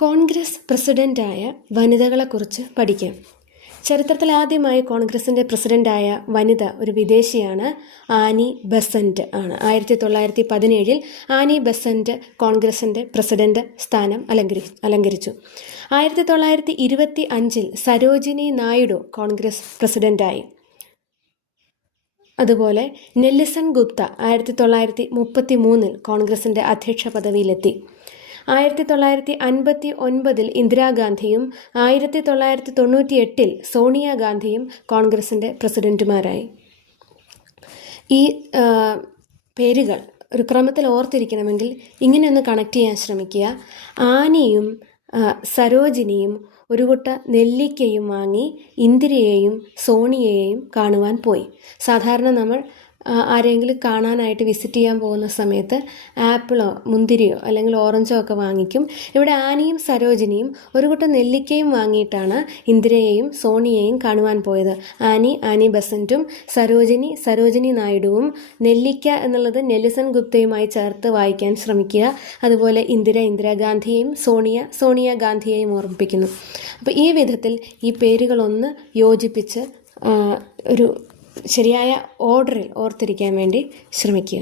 കോൺഗ്രസ് പ്രസിഡൻ്റായ വനിതകളെക്കുറിച്ച് പഠിക്കാം. ചരിത്രത്തിൽ ആദ്യമായി കോൺഗ്രസിൻ്റെ പ്രസിഡൻ്റായ വനിത ഒരു വിദേശിയാണ്. ആനി ബെസൻറ്റ് ആണ്. 1917 ആനി ബെസൻറ്റ് കോൺഗ്രസിൻ്റെ പ്രസിഡൻ്റ് സ്ഥാനം അലങ്കരിച്ചു. 1925 സരോജിനി നായിഡു കോൺഗ്രസ് പ്രസിഡൻ്റായി. അതുപോലെ നെൽസൺ ഗുപ്ത 1933 കോൺഗ്രസിൻ്റെ അധ്യക്ഷ പദവിയിലെത്തി. 1959 ഇന്ദിരാഗാന്ധിയും 1998 സോണിയാഗാന്ധിയും കോൺഗ്രസിൻ്റെ പ്രസിഡന്റുമാരായി. ഈ പേരുകൾ ഒരു ക്രമത്തിൽ ഓർത്തിരിക്കണമെങ്കിൽ ഇങ്ങനെയൊന്ന് കണക്ട് ചെയ്യാൻ ശ്രമിക്കുക. ആനിയും സരോജിനിയും ഒരു കുട്ട നെല്ലിക്കയും വാങ്ങി ഇന്ദിരയെയും സോണിയയെയും കാണുവാൻ പോയി. സാധാരണ നമ്മൾ ആരെങ്കിലും കാണാനായിട്ട് വിസിറ്റ് ചെയ്യാൻ പോകുന്ന സമയത്ത് ആപ്പിളോ മുന്തിരിയോ അല്ലെങ്കിൽ ഓറഞ്ചോ ഒക്കെ വാങ്ങിക്കും. ഇവിടെ ആനിയും സരോജിനിയും ഒരു കുട്ട നെല്ലിക്കയും വാങ്ങിയിട്ടാണ് ഇന്ദിരയെയും സോണിയയെയും കാണുവാൻ പോയത്. ആനി ബെസൻറ്റും സരോജിനി നായിഡുവും. നെല്ലിക്ക എന്നുള്ളത് നെൽസൺ ഗുപ്തയുമായി ചേർത്ത് വായിക്കാൻ ശ്രമിക്കുക. അതുപോലെ ഇന്ദിരാഗാന്ധിയെയും സോണിയാഗാന്ധിയെയും ഓർമ്മിപ്പിക്കുന്നു. അപ്പോൾ ഈ വിധത്തിൽ ഈ പേരുകളൊന്ന് യോജിപ്പിച്ച് ഒരു ശരിയായ ഓർഡറിൽ ഓർത്തിരിക്കാൻ വേണ്ടി ശ്രമിക്കുക.